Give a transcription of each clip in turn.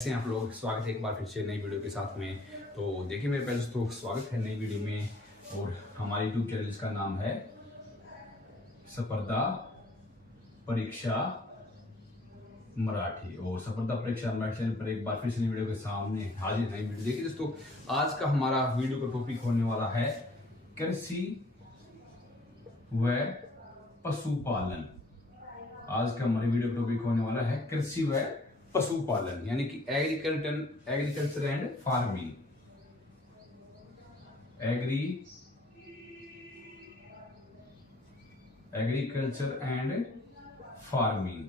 कैसे हैं आप लोग। स्वागत है एक बार फिर से नई वीडियो के साथ में। तो देखिए मेरे पहले दोस्तों स्वागत है नई वीडियो में। और हमारे यूट्यूब चैनल का नाम है स्पर्धा परीक्षा मराठी। और स्पर्धा परीक्षा मराठी पर एक बार फिर से नई वीडियो के सामने हाजिर नई वीडियो। देखिए दोस्तों आज का हमारा वीडियो का टॉपिक होने वाला है कृषि व पशुपालन। आज का हमारे वीडियो का टॉपिक होने वाला है कृषि व पशुपालन यानी कि agriculture and farming. Agriculture and farming,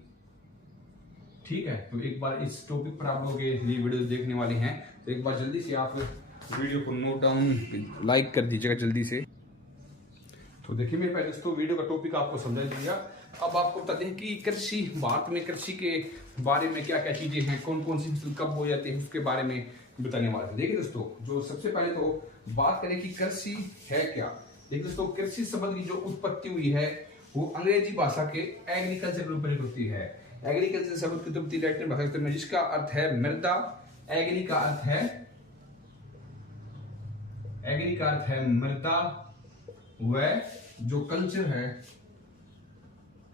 ठीक है। तो एक बार इस टॉपिक पर आप लोग ये वीडियो देखने वाले हैं तो एक बार जल्दी से आप वीडियो को नोट डाउन लाइक कर दीजिएगा जल्दी से। तो देखिए मेरे पहले दोस्तों वीडियो का टॉपिक आपको समझा दिया। अब आपको बताते हैं कि कृषि, भारत में कृषि के बारे में क्या क्या चीजें हैं, कौन कौन सी फसल कब हो जाती है उसके बारे में बताने वाले हैं। देखिए दोस्तों जो सबसे पहले तो बात करें कि कृषि है क्या। देखिए दोस्तों कृषि शब्द की जो उत्पत्ति हुई है वो अंग्रेजी भाषा के एग्रीकल्चर के रूप में होती है। एग्रीकल्चर शब्द की उत्पत्ति लैटिन भाषा में जिसका अर्थ है मृदा। एग्री का अर्थ है मृदा, व जो कल्चर है,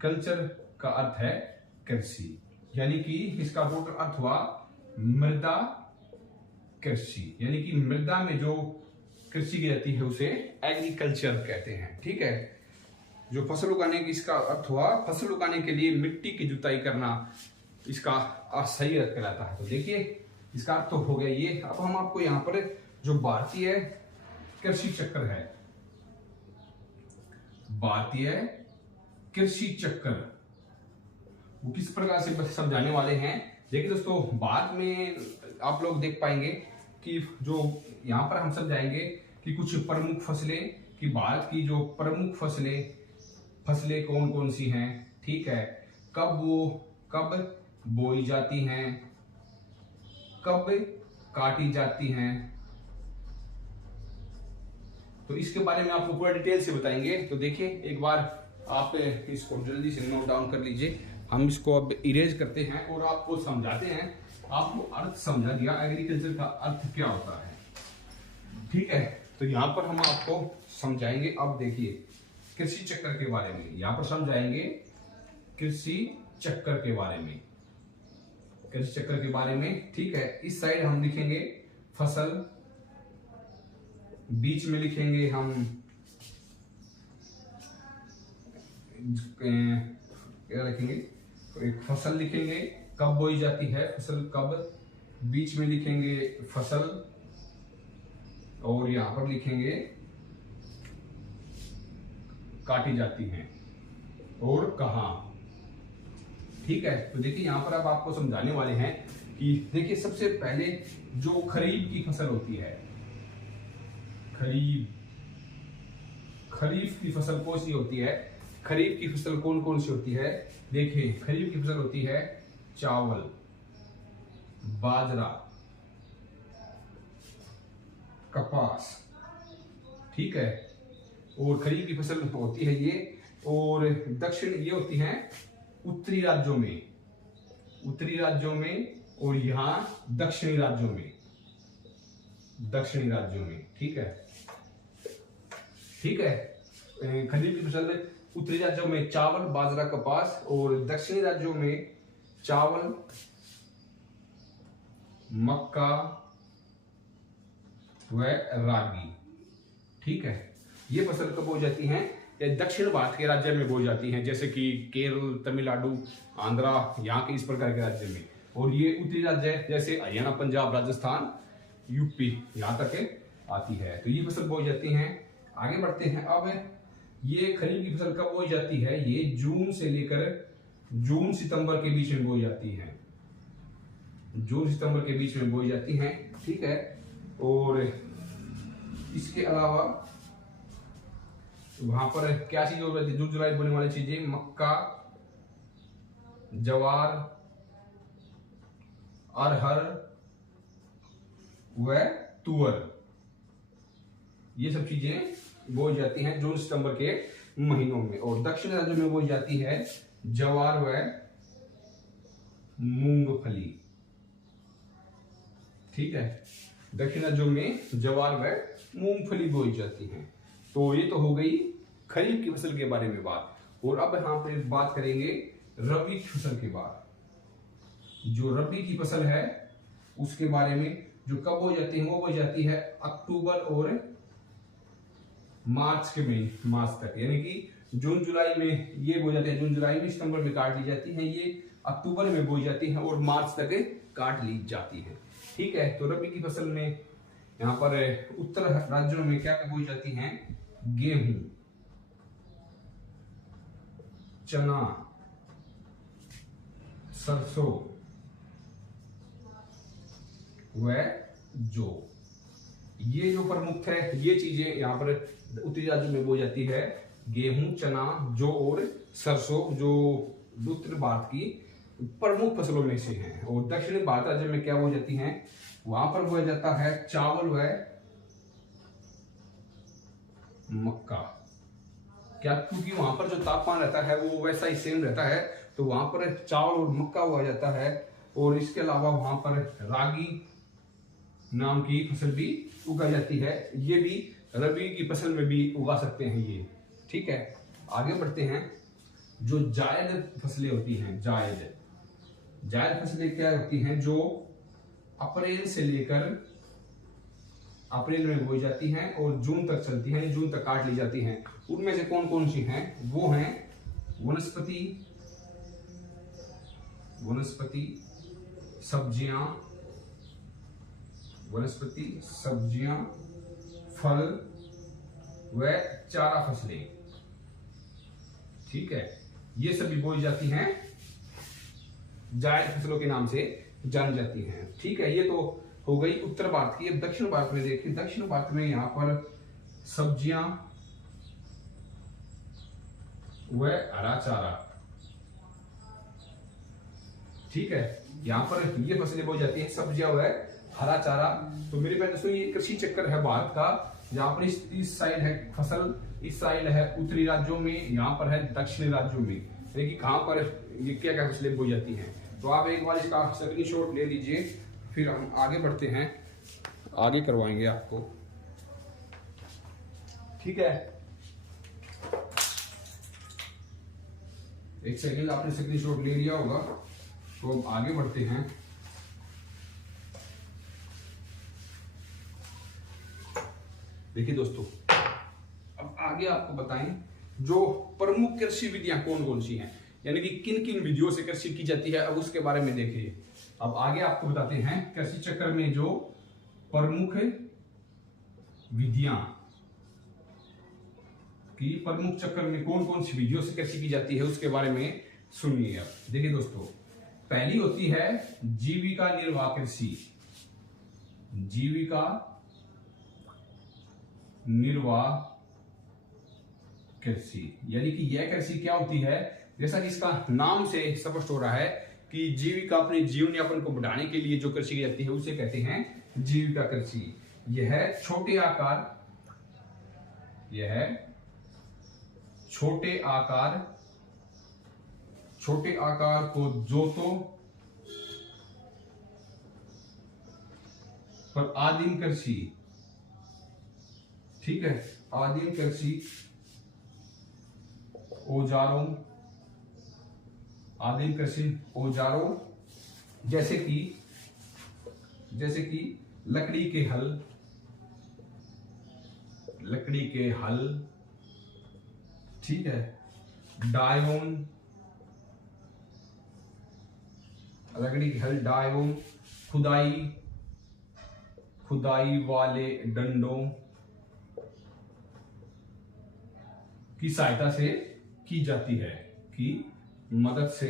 कल्चर का अर्थ है कृषि, यानी कि इसका टोटल अर्थ हुआ मृदा कृषि, यानी कि मृदा में जो कृषि की जाती है उसे एग्रीकल्चर कहते हैं, ठीक है। जो फसल उगाने की इसका अर्थ हुआ फसल उगाने के लिए मिट्टी की जुताई करना, इसका सही अर्थ कहलाता है। तो देखिए इसका अर्थ तो हो गया ये। अब हम आपको यहाँ पर जो भारतीय कृषि चक्र है, भारतीय कृषि चक्र वो किस प्रकार से समझाने वाले हैं। देखिए दोस्तों भारत में आप लोग देख पाएंगे कि जो यहाँ पर हम समझाएंगे कि कुछ प्रमुख फसलें, कि भारत की जो प्रमुख फसलें कौन कौन सी हैं, ठीक है, कब बोई जाती हैं, कब काटी जाती हैं, तो इसके बारे में आपको पूरा डिटेल से बताएंगे। तो देखिए एक बार आप इसको जल्दी से नोट डाउन कर लीजिए। हम इसको अब इरेज करते हैं और आपको समझाते हैं। आपको अर्थ समझा दिया एग्रीकल्चर का अर्थ क्या होता है, ठीक है। तो यहाँ पर हम आपको समझाएंगे। अब देखिए कृषि चक्र के बारे में यहाँ पर समझाएंगे, कृषि चक्र के बारे में, कृषि चक्र के बारे में, ठीक है। इस साइड हम लिखेंगे फसल, बीच में लिखेंगे हम क्या लिखेंगे, तो एक फसल लिखेंगे कब बोई जाती है, फसल कब, बीच में लिखेंगे फसल और यहां पर लिखेंगे काटी जाती हैं और कहां, ठीक है। तो देखिए यहां पर अब आपको समझाने वाले हैं कि देखिए सबसे पहले जो खरीफ की फसल होती है, खरीफ की फसल कौन सी होती है, खरीफ की फसल कौन कौन सी होती है। देखिए खरीफ की फसल होती है चावल, बाजरा, कपास, ठीक है। और खरीफ की फसल होती है ये। और दक्षिण ये होती है उत्तरी राज्यों में और यहां दक्षिणी राज्यों में, ठीक है, ठीक है। खरीफ की फसल उत्तरी राज्यों में चावल, बाजरा, कपास और दक्षिणी राज्यों में चावल, मक्का व रागी, ठीक है। ये फसल कब हो जाती हैं, ये दक्षिण भारत के राज्य में बोई जाती हैं, जैसे कि केरल, तमिलनाडु, आंध्रा, यहाँ के इस प्रकार के राज्य में। और ये उत्तरी राज्य जैसे हरियाणा, पंजाब, राजस्थान, यूपी यहाँ तक आती है। तो ये फसल बोई जाती हैं। आगे बढ़ते हैं। अब ये खरीफ की फसल कब बोई जाती है, ये जून से लेकर जून सितंबर के बीच में बोई जाती है, जून सितंबर के बीच में बोई जाती हैं, ठीक है। और इसके अलावा वहां पर क्या चीज हो जाती है, जून जुलाई बोने वाली चीजें मक्का, जवार, अरहर व तुअर, ये सब चीजें बोई जाती हैं जून सितंबर के महीनों में। और दक्षिण राज्यों में बोई जाती है जवार व मूंगफली, ठीक है। दक्षिण राज्यों में ज्वार व मूंगफली बोई जाती है। तो ये तो हो गई खरीफ की फसल के बारे में बात। और अब यहाँ पे बात करेंगे रबी की फसल के बाद। जो रबी की फसल है उसके बारे में, जो कब हो जाती है, वो हो जाती है अक्टूबर और मार्च के महीने, मार्च तक, यानी कि जून जुलाई में ये बोई जाती है, जून जुलाई में, सितंबर में काट ली जाती है, ये अक्टूबर में बोई जाती है और मार्च तक काट ली जाती है। ठीक है। तो रबी की फसल में यहाँ पर उत्तर राज्यों में क्या बोई जाती है, गेहूं, चना, सरसों व जौ। ये जो प्रमुख है, ये चीजें यहाँ पर उत्तरी राज्यों में बोई जाती है। गेहूं, चना, जौ और सरसों, जो उत्तर भारत की प्रमुख फसलों में से हैं। और दक्षिणी भारत राज्य में क्या बोई जाती हैं, वहां पर बोया जाता है चावल व मक्का। क्या, क्योंकि वहां पर जो तापमान रहता है वो वैसा ही सेम रहता है, तो वहां पर चावल और मक्का बोया जाता है। और इसके अलावा वहां पर रागी नाम की फसल भी उगाई जाती है। ये भी रबी की फसल में भी उगा सकते हैं ये। ठीक है। आगे बढ़ते हैं। जो जायद फसलें होती हैं, जायद फसलें क्या होती हैं, जो अप्रैल से लेकर, अप्रैल में बोई जाती हैं और जून तक चलती हैं, जून तक काट ली जाती हैं। उनमें से कौन कौन सी हैं, वो हैं वनस्पति सब्जियां, फल व चारा फसलें। ठीक है। ये सभी बोई जाती हैं, जायद फसलों के नाम से जानी जाती हैं। ठीक है। ये तो हो गई उत्तर भारत की। अब दक्षिण भारत में देखिए, दक्षिण भारत में यहाँ पर सब्जियां व हरा चारा। ठीक है। यहाँ पर ये फसलें बोई जाती हैं, सब्जियां व हरा चारा। तो मेरे पास दोस्तों ये कृषि चक्कर है भारत का, जहाँ पर इस साइड है फसल, इस साइड है उत्तरी राज्यों में, यहाँ पर है दक्षिणी राज्यों में, यानी कि कहाँ पर ये क्या क्या फसलें बोई जाती हैं। तो आप एक बार इसका स्क्रीनशॉट ले लीजिए, फिर हम आगे बढ़ते हैं, आगे करवाएंगे आपको। ठीक है। एक सेकंड, आपने स्क्रीनशॉट ले लिया होगा, तो अब आगे बढ़ते हैं। देखिए दोस्तों, अब आगे आपको बताएं जो प्रमुख कृषि विधियां कौन कौन सी हैं, यानी कि किन किन विधियों से कृषि की जाती है, अब उसके बारे में देखिए। अब आगे आपको बताते हैं कृषि चक्र में जो प्रमुख विधियां, कि प्रमुख चक्र में कौन कौन सी विधियों से कृषि की जाती है, उसके बारे में सुनिए। अब देखिए दोस्तों, पहली होती है जीविका निर्वाह कृषि। जीविका निर्वाह कृषि, यानी कि यह कृषि क्या होती है, जैसा कि इसका नाम से स्पष्ट हो रहा है कि जीविका, अपने जीवन यापन को बढ़ाने के लिए जो कृषि की जाती है उसे कहते हैं जीविका कृषि। यह छोटे आकार को जोतों पर आदिम कृषि। ठीक है। आदिम कृषि औजारों जैसे कि लकड़ी के हल, ठीक है, डायोन, लकड़ी के हल, डायोन, खुदाई वाले डंडों की सहायता से की जाती है, की मदद से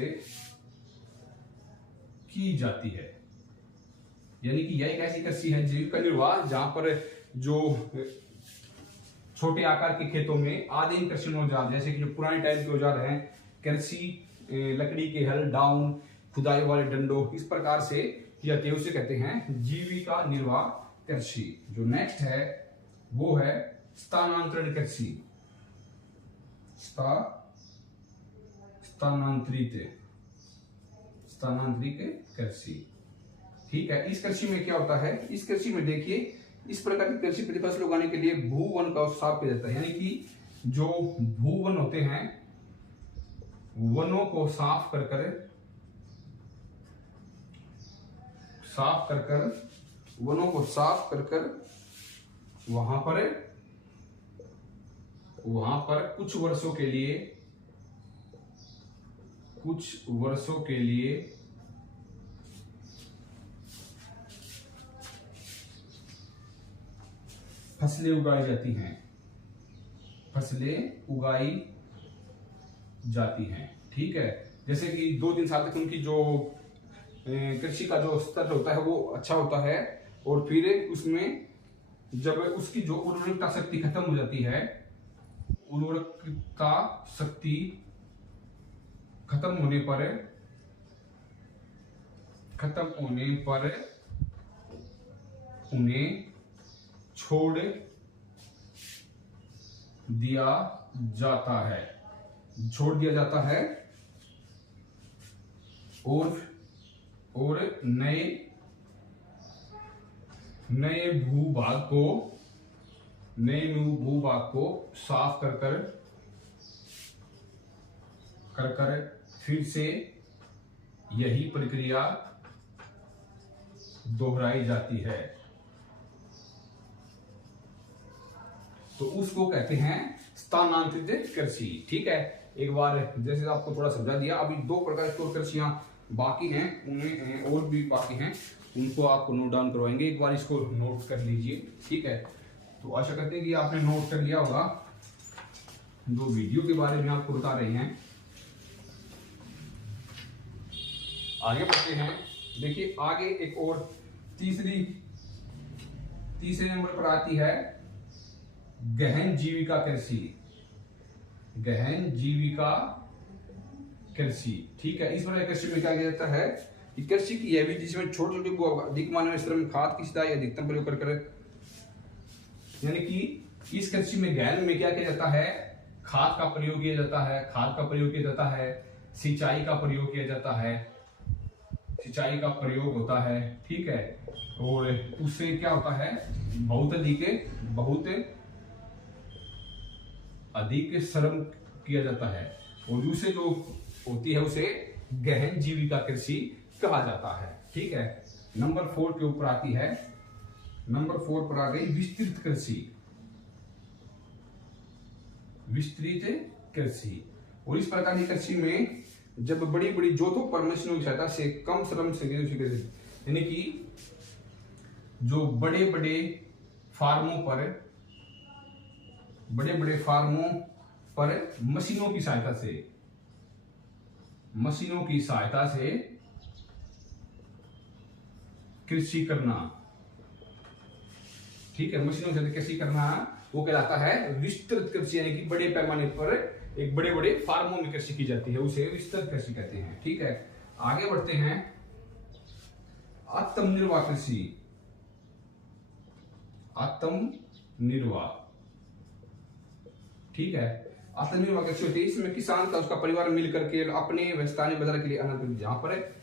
की जाती है। यानी कि यह एक ऐसी कृषि है जीविका निर्वाह जहां पर जो छोटे आकार के खेतों में आदिम कृषि औजार, जैसे कि जो पुराने टाइप के औजार हैं, कृषि, लकड़ी के हल, डाउन, खुदाई वाले डंडों, इस प्रकार से की जाती है, उसे कहते हैं जीविका निर्वाह कृषि। जो नेक्स्ट है वो है स्थानांतरण कृषि। स्थानांतरित कृषि। ठीक है, इस कृषि में क्या होता है, इस कृषि में देखिए इस प्रकार की कृषि पर फसल उगाने के लिए भूवन का साफ किया जाता है, यानी कि जो भूवन होते हैं वनों को साफ कर कर वनों को साफ कर कर वहां पर कुछ वर्षों के लिए फसलें उगाई जाती हैं। ठीक है, जैसे कि 2-3 साल तक उनकी जो कृषि का जो स्तर होता है वो अच्छा होता है, और फिर उसमें जब उसकी जो उर्वरकता शक्ति खत्म हो जाती है, उर्वरकता शक्ति खत्म होने पर उन्हें छोड़ दिया जाता है और नए भूभाग को साफ कर फिर से यही प्रक्रिया दोहराई जाती है, तो उसको कहते हैं स्थानांतरित कृषि। ठीक है, एक बार जैसे आपको थोड़ा समझा दिया, अभी 2 प्रकार की कृषियां बाकी हैं, उनमें और भी बाकी हैं, उनको आपको नोट डाउन करवाएंगे, एक बार इसको नोट कर लीजिए। ठीक है, तो आशा करते हैं कि आपने नोट कर लिया होगा। 2 वीडियो के बारे में आपको बता रहे हैं, आगे बढ़ते हैं। देखिए आगे एक और तीसरे नंबर पर आती है गहन जीविका कृषि। ठीक है, इस प्रकार कृषि में क्या किया जाता है कि कृषि की यह विधि जिसमें छोटे छोटे अधिक मात्रा में श्रम खाद की सिंचाई अधिकतम प्रयोग कर, यानी कि इस कृषि में गहन में क्या किया जाता है, खाद का प्रयोग किया जाता है, सिंचाई का प्रयोग किया जाता है, सिंचाई का प्रयोग होता है। ठीक है, और उससे क्या होता है, बहुत अधिक श्रम किया जाता है, और दूसरे जो होती है उसे गहन जीविका कृषि कहा जाता है। ठीक है, नंबर 4 के ऊपर आती है, नंबर 4 पर आ गई विस्तृत कृषि। और इस प्रकार की कृषि में जब बड़ी बड़ी जोतों पर मशीनों की सहायता से कम श्रम से, यानी कि जो बड़े बड़े फार्मों पर मशीनों की सहायता से कृषि करना। ठीक है, मशीनों से कृषि करना वो कहलाता है विस्तृत कृषि, यानी कि बड़े पैमाने पर एक बड़े बड़े फार्मों में कृषि की जाती है, उसे विस्तृत कृषि कहते हैं। ठीक है, आगे बढ़ते हैं। आत्मनिर्भर कृषि। ठीक है, आत्मनिर्भर कृषि होती है, इसमें किसान का उसका परिवार मिलकर के अपने व स्थानीय बाजार के लिए अनाज, जहां पर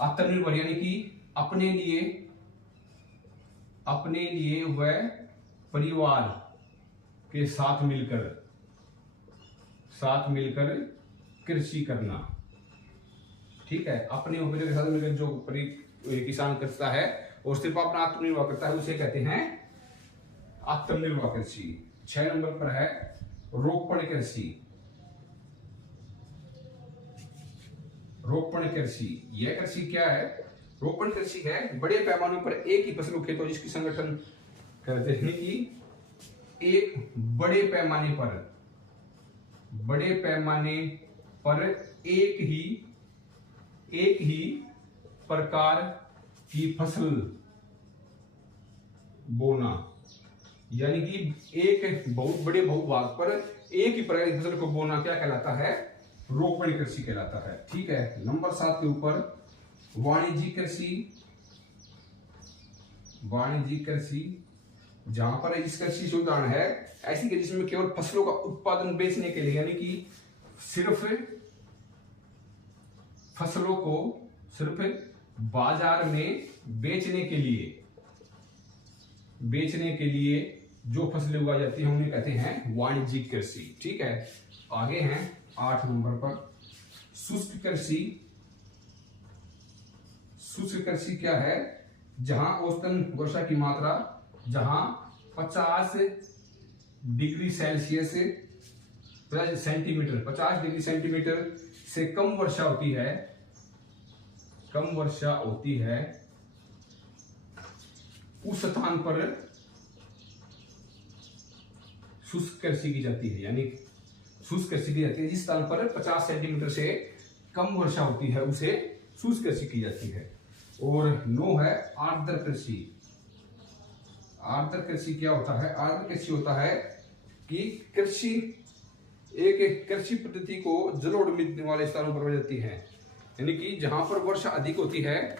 आत्मनिर्भर यानी कि अपने लिए वह परिवार के साथ मिलकर कृषि करना। ठीक है, अपने परिवार के साथ मिलकर जो किसान करता है और सिर्फ अपना आत्मनिर्भर करता है, उसे कहते हैं आत्मनिर्भर कृषि। 6 नंबर पर है रोपण कृषि। यह कृषि क्या है, रोपण कृषि है बड़े पैमाने पर एक ही फसल को खेतों जिसकी संगठन कहते हैं कि एक बड़े पैमाने पर एक ही प्रकार की फसल बोना, यानी कि एक बहुत बड़े भूभाग पर एक ही प्रकार की फसल को बोना क्या कहलाता है, रोपण कृषि कहलाता है। ठीक है, नंबर 7 के ऊपर वाणिज्यिक कृषि, जहां पर इस कृषि से उदाहरण है ऐसी कि जिसमें केवल फसलों का उत्पादन बेचने के लिए, यानी कि सिर्फ फसलों को सिर्फ बाजार में बेचने के लिए जो फसलें उगाई जाती हैं उन्हें कहते हैं वाणिज्यिक कृषि। ठीक है, आगे हैं 8 नंबर पर शुष्क कृषि। शुष्क कृषि क्या है? जहां औसतन वर्षा की मात्रा 50 डिग्री सेल्सियस 50 डिग्री सेंटीमीटर से कम वर्षा होती है उस स्थान पर शुष्क कृषि की जाती है। यानी शुष्क कृषि की जाती है जिस स्थान पर 50 सेंटीमीटर से कम वर्षा होती है उसे शुष्क कृषि की जाती है। और 9 है आर्द्र कृषि। आर्द्र कृषि क्या होता है? आर्द्र कृषि होता है कि एक कृषि पद्धति को जलोढ़ मिलने वाले स्थानों पर जाती है। यानी कि जहां पर वर्षा अधिक होती है,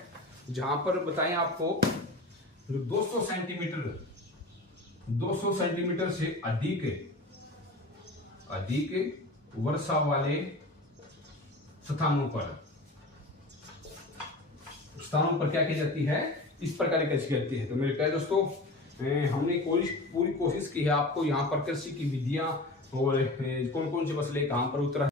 जहां पर बताएं आपको 200 सेंटीमीटर से अधिक वर्षा वाले स्थानों पर क्या की जाती है? इस प्रकार की कृषि करती है। तो मेरे प्यारे दोस्तों, हमने पूरी कोशिश की है आपको यहाँ पर कृषि की विधियां और कौन कौन सी फसलें कहाँ पर उतरा